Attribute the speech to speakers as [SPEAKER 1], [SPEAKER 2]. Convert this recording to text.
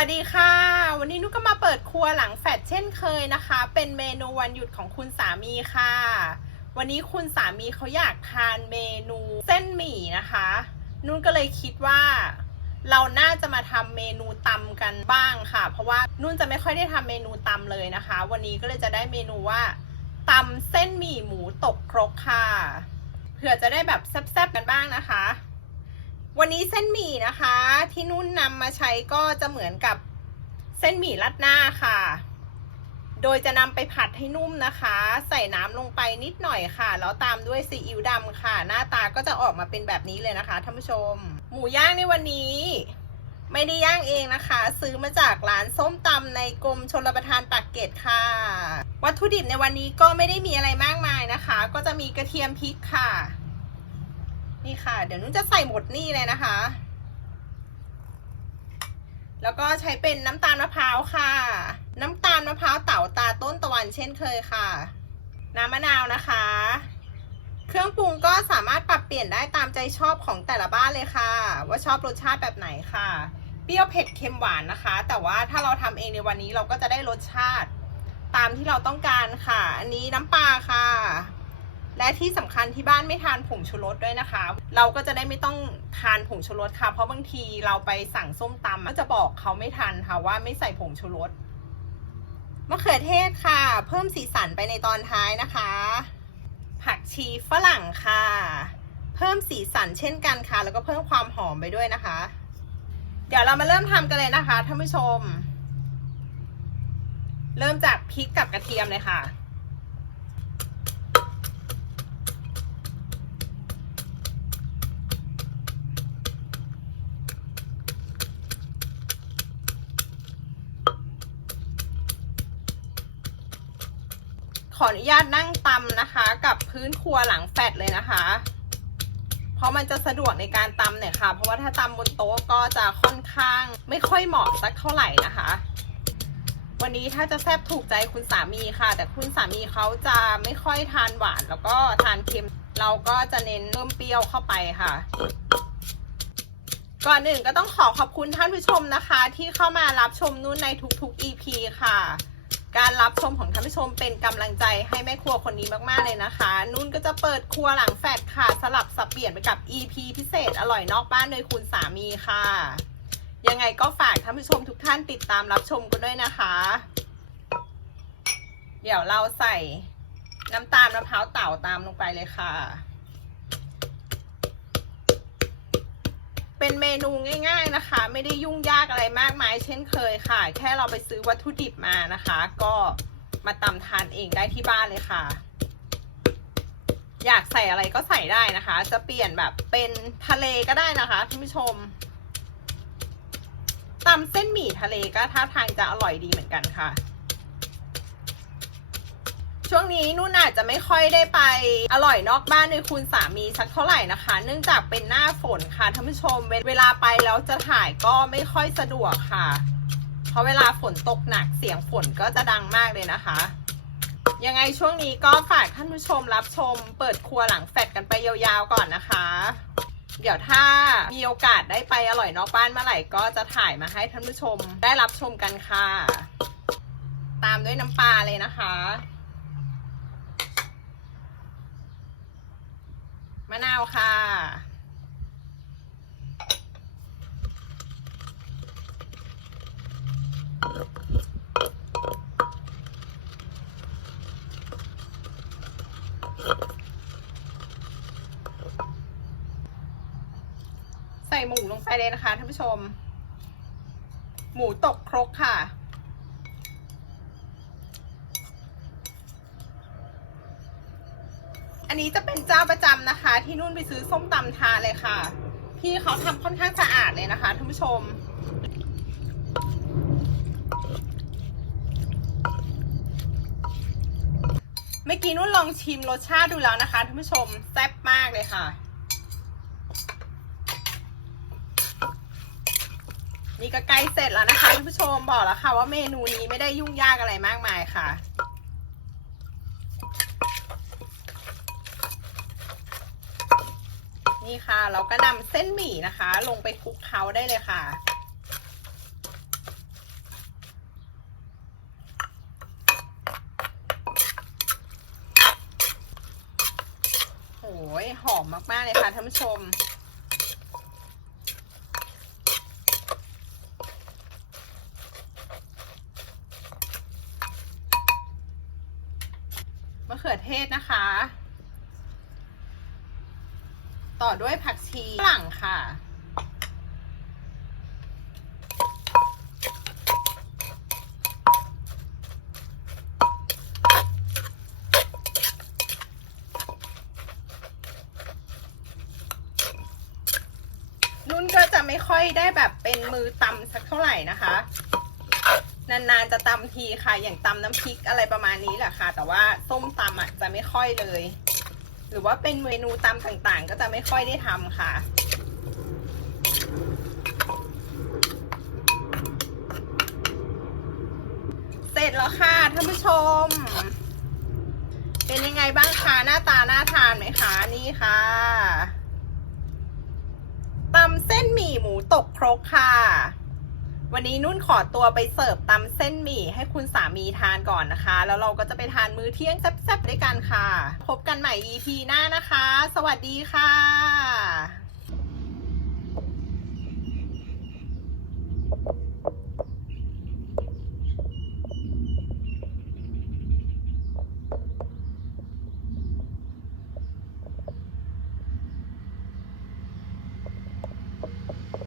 [SPEAKER 1] วัสดีค่ะ วันนี้นุกก็มาเปิดครัวหลังแฟดเช่นเคยนะคะ เป็นเมนูวันหยุดของคุณสามีค่ะ วันนี้คุณสามีเขาอยากทานเมนูเส้นหมี่นะคะ นุ่นก็เลยคิดว่า เราน่าจะมาทำเมนูตำกันบ้างค่ะ เพราะว่านุ่นจะไม่ค่อยได้ทำเมนูตำเลยนะคะ วันนี้ก็เลยจะได้เมนูว่าตำเส้นหมี่หมูตกครกค่ะเผื่อจะได้แบบแซ่บๆกันบ้างนะคะ วันนี้เส้นหมี่นะคะ ที่นุ่นนำมาใช้ก็จะเหมือนกับเส้นหมี่รัดหน้าค่ะ โดยจะนำไปผัดให้นุ่มนะคะ ใส่น้ำลงไปนิดหน่อยค่ะ แล้วตามด้วยซีอิ๊วดำค่ะ หน้าตาก็จะออกมาเป็นแบบนี้เลยนะคะท่านผู้ชม หมูย่างในวันนี้ ไม่ได้ย่างเองนะคะ ซื้อมาจากร้านส้มตำในกรมชลประทานปากเกร็ดค่ะ วัตถุดิบในวันนี้ก็ไม่ได้มีอะไรมากมายนะคะ ก็จะมีกระเทียมพริกค่ะ นี่ค่ะ เดี๋ยวนุ่นจะใส่หมดนี่เลยนะคะ แล้วก็ใช้เป็นน้ำตาลมะพร้าวค่ะ น้ำตาลมะพร้าวเต่าตาต้นตะวันเช่นเคยค่ะ น้ำมะนาวนะคะ เครื่องปรุงก็สามารถปรับเปลี่ยนได้ตามใจชอบของแต่ละบ้านเลยค่ะ ว่าชอบรสชาติแบบไหนค่ะ เปรี้ยวเผ็ดเค็มหวานนะคะ แต่ว่าถ้าเราทำเองในวันนี้เราก็จะได้รสชาติ ตามที่เราต้องการค่ะ อันนี้น้ำปลาค่ะ และที่สำคัญที่บ้านไม่ทานผงชูรสด้วยนะคะ เราก็จะได้ไม่ต้องทานผงชูรสค่ะ เพราะบางทีเราไปสั่งส้มตำก็จะบอกเขาไม่ทันค่ะว่าไม่ใส่ผงชูรสมะเขือเทศค่ะ เพิ่มสีสันไปในตอนท้ายนะคะ ผักชีฝรั่งค่ะ เพิ่มสีสันเช่นกันค่ะ แล้วก็เพิ่มความหอมไปด้วยนะคะ เดี๋ยวเรามาเริ่มทำกันเลยนะคะท่านผู้ชม เริ่มจากพริกกับกระเทียมเลยค่ะ ขออนุญาตนั่งตำนะคะ กับพื้นครัวหลังแฟดเลยนะคะ เพราะมันจะสะดวกในการตำเนี่ยค่ะ เพราะว่าถ้าตำบนโต๊ะก็จะค่อนข้างไม่ค่อยเหมาะสักเท่าไหร่นะคะ วันนี้ถ้าจะแซ่บถูกใจคุณสามีค่ะ แต่คุณสามีเขาจะไม่ค่อยทานหวานแล้วก็ทานเค็ม เราก็จะเน้นเพิ่มเปรี้ยวเข้าไปค่ะก่อนอื่นก็ต้องขอขอบคุณท่านผู้ชมนะคะ ที่เข้ามารับชมนุ่นในทุกๆ EP ค่ะ การรับชมของท่านผู้ชมเป็นกำลังใจให้แม่ครัวคนนี้มากๆเลยนะคะ นุ่นก็จะเปิดครัวหลังแฟดค่ะ สลับสับเปลี่ยนไปกับ EP พิเศษอร่อยนอกบ้านโดยคุณสามีค่ะ ยังไงก็ฝากท่านผู้ชมทุกท่านติดตามรับชมกันด้วยนะคะ เดี๋ยวเราใส่น้ำตาลมะพร้าวเต่าตามลงไปเลยค่ะ เป็นเมนูง่ายๆนะคะ ไม่ได้ยุ่งยากอะไรมากมาย เช่นเคยค่ะ แค่เราไปซื้อวัตถุดิบมานะคะ ก็มาตำทานเองได้ที่บ้านเลยค่ะ อยากใส่อะไรก็ใส่ได้นะคะ จะเปลี่ยนแบบเป็นทะเลก็ได้นะคะท่านผู้ชมตำเส้นหมี่ทะเลก็ท่าทางจะอร่อยดีเหมือนกันค่ะ ช่วงนี้นุ่นอาจจะไม่ค่อยได้ไปอร่อยนอกบ้านโดยคุณสามีสักเท่าไหร่นะคะ เนื่องจากเป็นหน้าฝนค่ะท่านผู้ชม เวลาไปแล้วจะถ่ายก็ไม่ค่อยสะดวกค่ะ เพราะเวลาฝนตกหนักเสียงฝนก็จะดังมากเลยนะคะ ยังไงช่วงนี้ก็ฝากท่านผู้ชมรับชม เปิดครัวหลังแฟดกันไปยาวๆก่อนนะคะ เดี๋ยวถ้ามีโอกาสได้ไปอร่อยนอกบ้านเมื่อไหร่ก็จะถ่ายมาให้ท่านผู้ชมได้รับชมกันค่ะ ตามด้วยน้ำปลาเลยนะคะ มะนาวค่ะ ใส่หมูลงไปเลยนะคะท่านผู้ชม หมูตกครกค่ะ อันนี้จะเป็นเจ้าประจำนะคะ ที่นุ่นไปซื้อส้มตำทานเลยค่ะ พี่เขาทำค่อนข้างสะอาดเลยนะคะท่านผู้ชม เมื่อกี้นุ่นลองชิมรสชาติดูแล้วนะคะท่านผู้ชมแซ่บมากเลยค่ะนี่ก็ใกล้เสร็จแล้วนะคะท่านผู้ชมบอกแล้วค่ะว่าเมนูนี้ไม่ได้ยุ่งยากอะไรมากมายค่ะ นี่ค่ะ เราก็นำเส้นหมี่นะคะ ลงไปคลุกเคล้าได้เลยค่ะ โอ้ยหอมมาก ๆ เลยค่ะท่านผู้ชมมะเขือเทศนะคะ ต่อด้วยผักชีฝรั่งค่ะ นุ่นก็จะไม่ค่อยได้แบบเป็นมือตำสักเท่าไหร่นะคะ นานๆจะตำทีค่ะ อย่างตำน้ำพริกอะไรประมาณนี้แหละค่ะ แต่ว่าส้มตำอะจะไม่ค่อยเลย รือว่าเป็นเมนูตำต่างๆ ก็จะไม่ค่อยได้ทำค่ะ เสร็จแล้วค่ะท่านผู้ชม เป็นยังไงบ้างคะหน้าตาน่าทานไหมคะนี่ค่ะตำเส้นหมี่หมูตกครกค่ะ วันนี้นุ่นขอตัวไปเสิร์ฟตำเส้นหมี่ให้คุณสามีทานก่อนนะคะ แล้วเราก็จะไปทานมื้อเที่ยงแซ่บๆด้วยกันค่ะ พบกันใหม่ EP หน้านะคะ สวัสดีค่ะ